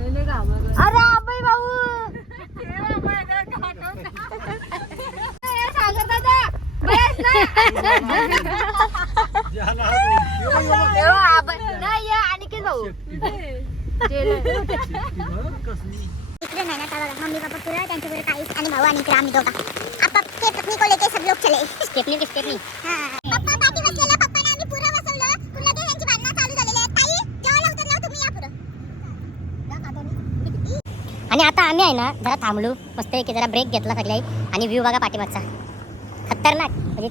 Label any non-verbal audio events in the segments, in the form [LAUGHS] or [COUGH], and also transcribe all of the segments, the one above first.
अरे आबाई भाऊ सागर दादा बस नाही आणि भाऊ! इकडे नाही ना का मम्मी पापा पूरा त्यांच्या पुढे काहीच आणि भाऊ आणि इकडे आम्ही दोघा आपा ते पत्नी को लेके सब लोग चले स्टेपनी. की स्टेपनी पप्पा पाठी बसलेला पप्पाने आम्ही पुरा बसवलं पुन्हा ते यांची भांडणं चालू झालेली आहेत ताई जेवायला उतरलो तुम्ही या पुढं आणि आता आम्ही आहे ना जरा थांबलो. मस्त की जरा ब्रेक घेतला सगळे. आणि व्ह्यू बघा पाठीमागचा. खतरनाक. म्हणजे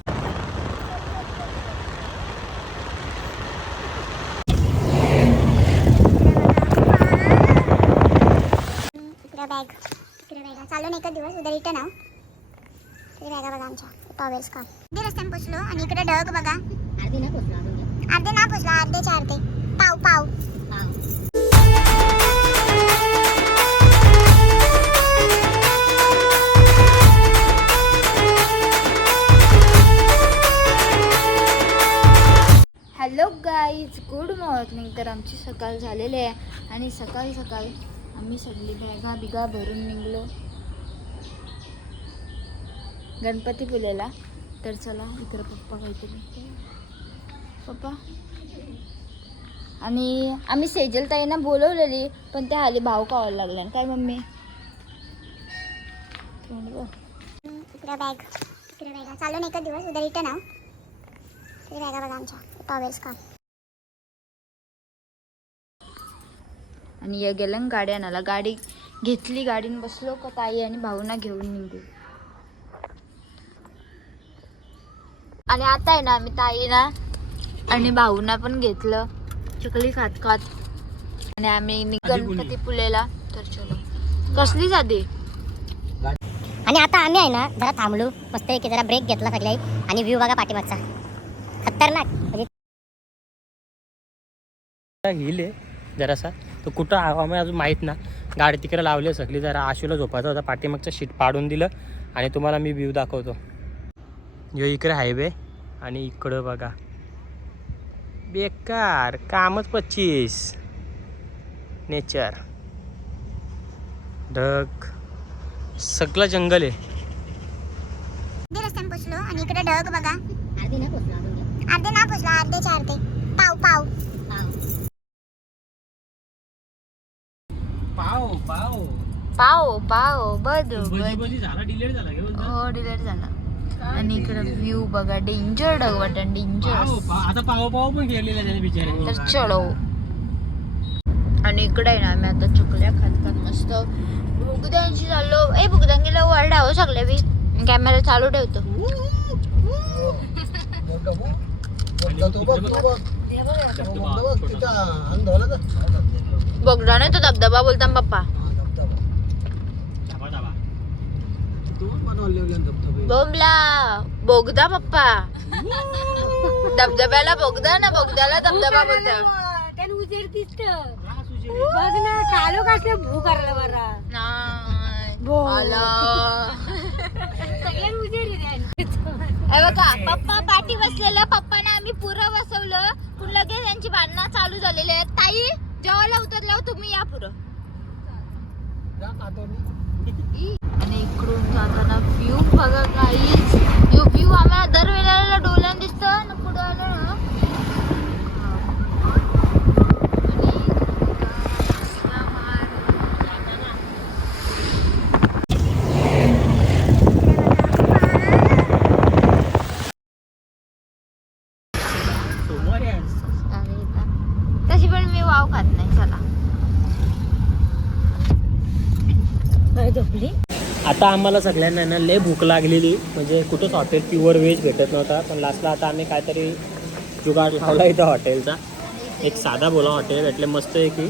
बॅग इकडे बॅगा चालून एकच दिवस? उद्या रिटर्न आहो. बॅगा बघा आमच्या. टॉवेल्स का अर्धे रस्त्याने पोचलो आणि इकडे ढग बघा. अर्धे ना पोचलो अर्धे ना पोचलो अर्धेच्या अर्धे पाव. पाव. Hello guys good morning. तर आमची सकाळ झालेली आहे आणि सकाळी सकाळ आम्ही सगळी बॅगा बिगा भरून निघलो. गणपतीपुलेला तर चला इकडं पप्पा काहीतरी. पप्पा? आणि आम्ही सेजल ताईंना बोलवलेली पण त्या आली भाव कावायला लागला. काय मम्मी? तोंड बॅग. चालू नाही का दिवस? उद्या रिटर्न आहो. बॅगा बघा आमच्या. का? आणि या गेलं गाडी आणायला. गाडी घेतली गाडीने बसलो का ताई आणि भाऊना घेऊन निघू. आणि आता आहे ना आम्ही ताईना आणि भाऊना पण घेतलं. चकली खात खात. आणि आम्ही गणपती पुलेला तर चलो. कसली जाते आणि आता आम्ही आहे ना जरा थांबलो. मस्त की जरा ब्रेक घेतला सगळे आणि व्ह्यू बघा पाठीमागचा. खतरनाक. म्हणजे हिल आहे जरासा. तो कुठं आवा आम्ही अजून माहीत ना. गाडी तिकडे लावली सगळी जरा आशूला झोपायचा होता. पाठीमागचं शीट पाडून दिलं आणि तुम्हाला मी व्ह्यू दाखवतो. यो इकडे हायवे आणि इकडं बघा. बेकार कामच पच्चीस. नेचर ढग. सगळं जंगल आहे. आणि इकडे ढग बघा. अर्धे ना पोचलो अर्धे पाव पाव. पाव पाव. पाव पाव बद झाला डिलेट झाला हो डिलेट झाला. आणि इकडे व्ह्यू बघा डेंजर ढग वाटण डेंजर आता पाव पाव पण गेलेला तर चलो आणि इकडे ना आम्ही आता चकल्या खात खात मस्त भुगद्यांची चाललो. ए भुगद्यांगीला वरडावं सगळे बी. कॅमेरा चालू ठेवतो. बघडा नाही तो धबधबा बोलता ना पप्पा बोंबला. बोगदा पप्पा. [LAUGHS] धबधब्याला बोगदा ना बोगद्याला धबधबा बोलता त्यानं उजेड दिसत. बघ ना कालो कसले भू करला बरा. नाही. बो. आला. सगळ्यांना उजेड आहे बघा पप्पा पाठी बसलेलं पप्पाने आम्ही पुरं बसवलं. पण लगेच त्यांची भांडणं चालू झालेली आहेत. ताई जेवायला उतरल्यावर तुम्ही या पुरं [LAUGHS] आणि इकडून जाताना व्ह्यू बघा काहीच यो व्ह्यू आम्हाला दरवेळेला डोळ्यान दिसतं आणि पुढं आलं ना सोमवारी आहे. अरे ता. तशी पण मी वाव खात नाही चला आता आम्हाला सगळ्यांना ना लय भूक लागलेली. म्हणजे कुठंच हॉटेल प्युअर व्हेज भेटत नव्हता. पण लास्टला आता आम्ही काहीतरी जुगाड लावला इथं हॉटेलचा एक साधा बोला हॉटेल भेटले मस्त आहे की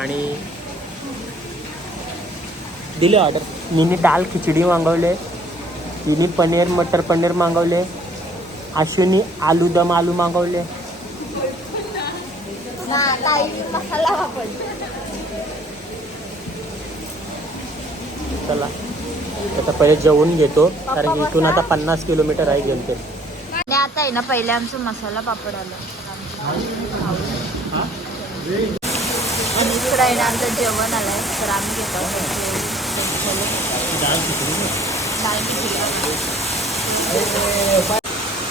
आणि दिले ऑर्डर मी दाल खिचडी मागवले. तिने पनीर मटर पनीर मागवले. आशूनी आलू दम आलू मागवले मसाला वापर चला आता पहिले जेवून घेतो कारण की इथून आता पन्नास किलोमीटर आहे गेलते. आणि आता आहे ना पहिले आमचं मसाला पापड आलं. इकडं आहे ना आमचं जेवण आलंय. तर आम्ही घेतो.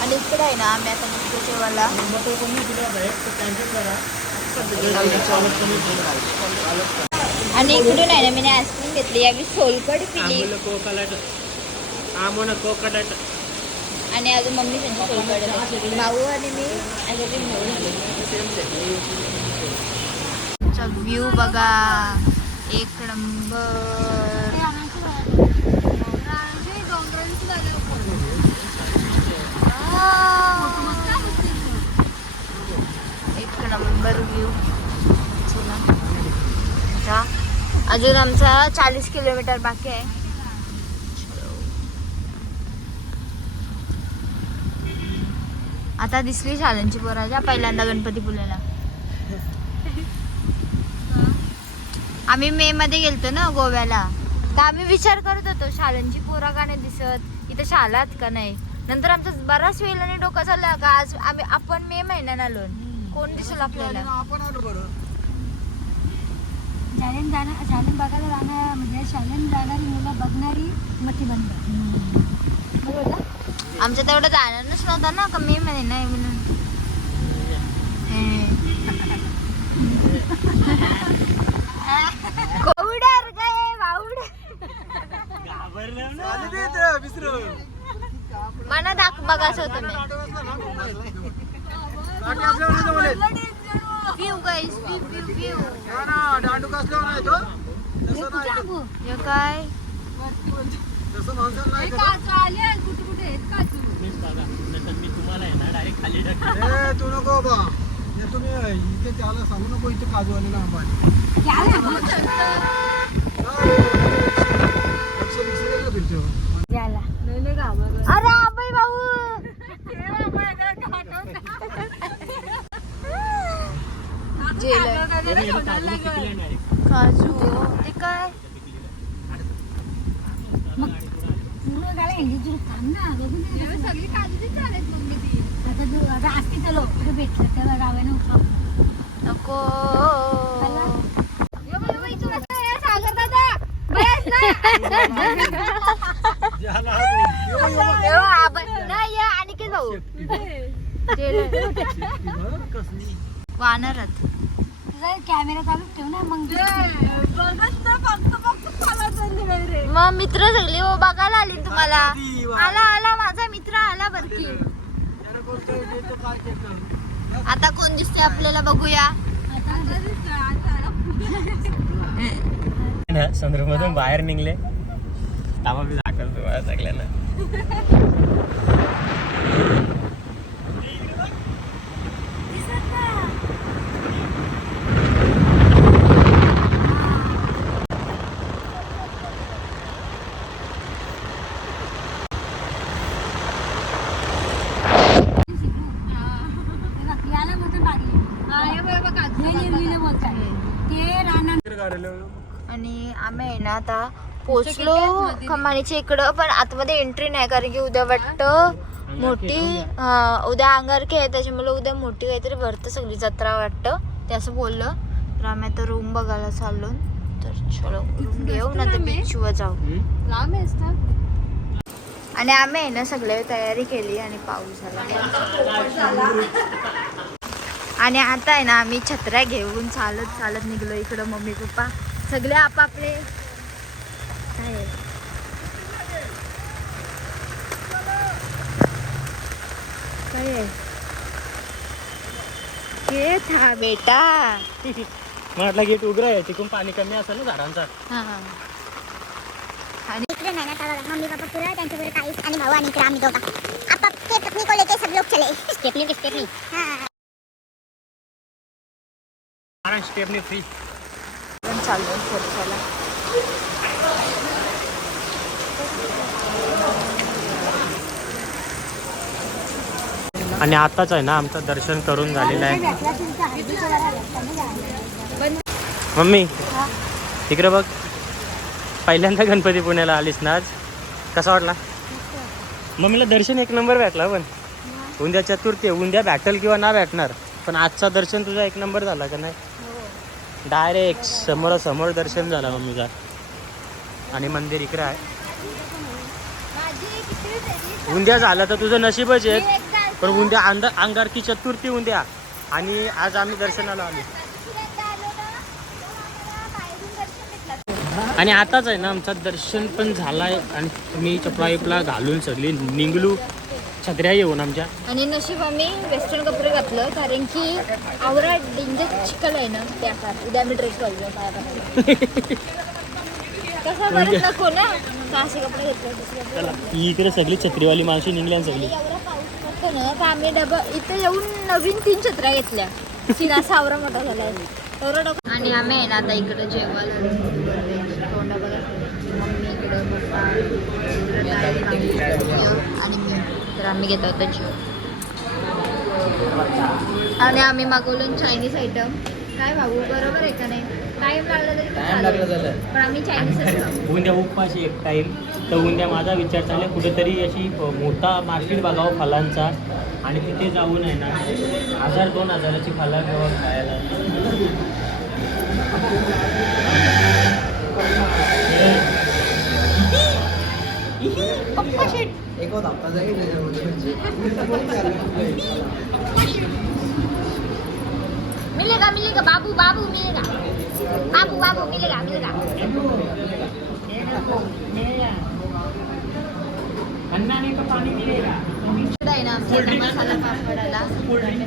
आणि इकडे आहे ना आम्ही आता निघतो जेवायला. आणि इकडून आहे ना मी आईस्क्रीम घेतली. यावी सोलकड पिली. आणि अजून मम्मी त्यांची सोलकड भाऊ आणि मी आईस्क्रीम व्ह्यू बघा. एक नंबर एक नंबर व्ह्यू अजून आमचा चाळीस किलोमीटर बाकी आहे. आता दिसली शाळांची पोराच्या पहिल्यांदा गणपती पुलेला आम्ही मे मध्ये गेलतो ना गोव्याला. तर आम्ही विचार करत होतो शाळांची पोरा का नाही दिसत? इथं शाळात का नाही? नंतर आमचा बराच वेळ आणि डोका झाला का आज आम्ही आपण मे महिन्यात आलो. कोण दिसेल आपल्याला? शाळेत जाणार शाळेत बघायला जाणार म्हणजे शाळेत जाणारी मुलं बघणारी मती बंद. बरोबर आमच्या तेवढं जाणारच नव्हतं ना का मे मध्ये नाही म्हणून. कवडर मला दाख बघायचं होतं मी. View guys view view view हे काय? कुठे कुठे? आहेत काजू मी तुम्हाला आहे ना डायरेक्ट खाली टाकेन. तू नको बा हे तुम्ही इथे त्याला सांगू नको इथे काजू आले ना आंबा नाही नाही गावावर अरे जेलर शिकले नाही. काजू ते काय? पूर्ण गाला इंग्लिश थांब ना बघून सगळी काजूची चालेल मग ती. आता तू आता असती चलो कुठे भेटलं तेव्हा गावाने उठा. नको. एवढं आबाई- [LAUGHS] नाही या अनिकेत भाऊ. तुझा कॅमेरा चालू ठेव ना मग. मग मित्र सगळी हो बघायला आली तुम्हाला. आला आला माझा मित्र आला बरकी आता कोण दिसते आपल्याला बघूया. ना समुद्रामधून बाहेर निघले. ताबा मी तुम्हाला सगळ्यांना. आणि आम्ही आहे ना आता पोचलो खमाणीच्या इकडं पण आतमध्ये एंट्री नाही कारण की उद्या वाटतं मोठी उद्या अंगारकी आहे त्याच्यामुळे उद्या मोठी काहीतरी भरतं सगळी जत्रा वाटतं. ते असं बोललं. तर आम्ही आता रूम बघायला चाललो तर चलो रूम घेऊ ना तर बीचवर जाऊ. आणि आम्ही आहे ना सगळे तयारी केली आणि पाऊस आला. [LAUGHS] आणि आता आहे ना आम्ही छत्र्या घेऊन चालत चालत निघलो इकडं मम्मी पप्पा. सगळे आपापले. काय आहे? काय? हे था बेटा. म्हटलं गेट उघड आहे तिकडून पाणी कमी असेल ना झाडांचा. हा इकडे नाही ना था बघा मम्मी पापा पूरा त्यांच्या पुढे काहीच आणि भाऊ आणि इकडे आम्ही दोघा. आप अपने पत्नी को लेके सब लोग चले. स्टेपनी की स्टेपनी. हाँ. स्टेपनी फ्री चाललो चर्चाला आणि आताच आहे ना आमचं दर्शन करून झालेलं आहे. मम्मी इकडे बघ. पहिल्यांदा गणपती पुण्याला आलीस ना आज. कसा वाटला? मम्मीला दर्शन एक नंबर भेटला पण. उद्या चतुर्थी. उद्या भेटल किंवा ना भेटणार. पण आजचा दर्शन तुझा एक नंबर झाला का नाही? डायरेक्ट समोरासमोर दर्शन झालं मम्मीचा आणि मंदिर इकडे आहे. उंद्या झालं तर तुझं नशीबच आहे. पण उंद्या अंदा अंगारकी चतुर्थी उद्या. आणि आज आम्ही दर्शनाला आलो. आणि आताच आहे ना आमचं दर्शन पण झालंय. आणि मी चपला घालून सगळी निघलू. छत्र्या येऊन आमच्या. आणि नशीब आम्ही वेस्टर्न कपडे घातलं कारण की आवरा डेंजर चिकल आहे ना त्या काळ उद्या आम्ही ड्रेस कसं बरं नको ना. का असे कपडे घेतले दुसरे कपडे चला ही इकडे सगळी छत्रीवाली माणशी निघली आणि सगळी. एवढा पाऊस पडतो ना तर आम्ही डबा इथे येऊन नवीन तीन छत्र्या घेतल्या. सिना सावरा मोठा झालाय तेवढा डोकं आणि आम्ही आहे ना आता इकडे जेवायला तोंडा बघा. मम्मी इकडे पप्पा. आणि मी आम्ही घेत होतो जेव आणि आम्ही मागवलं चायनीज आयटम काय भाऊ बरोबर आहे का नाही? टाइम लागला तरी पण चालेल. पण आम्ही चायनीज उद्या उपवास एक टाईम तर उद्या माझा विचार चालला कुठेतरी अशी मोठा मार्केट बघावं फलांचा आणि तिथे जाऊन आहे ना हजार दोन हजाराची फळं किंवा खायला. एक होता जाईल मिलेगा मिलेगा बाबू बाबू मिलेगा। बाबू बाबू मिलेगा मिलेगा। इकडे आहे ना आमच्या मसाला पापड आणि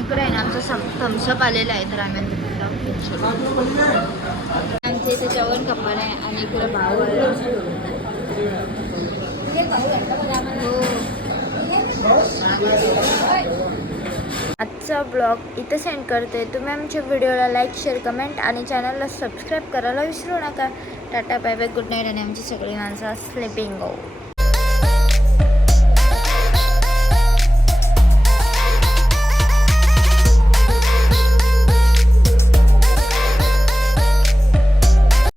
इकडे आहे ना आमचं थम्सअप आलेलं आहे तर आम्ही ते त्याच्यावर कपाल आहे आणि इकडे भाव आजचा ब्लॉग इथं सेंड करते. तुम्ही आमच्या व्हिडिओला लाईक शेअर कमेंट आणि चॅनलला सबस्क्राईब करायला विसरू नका. Ta-ta bye bye good night आणि आमची सगळी माणसं स्लिपिंग गो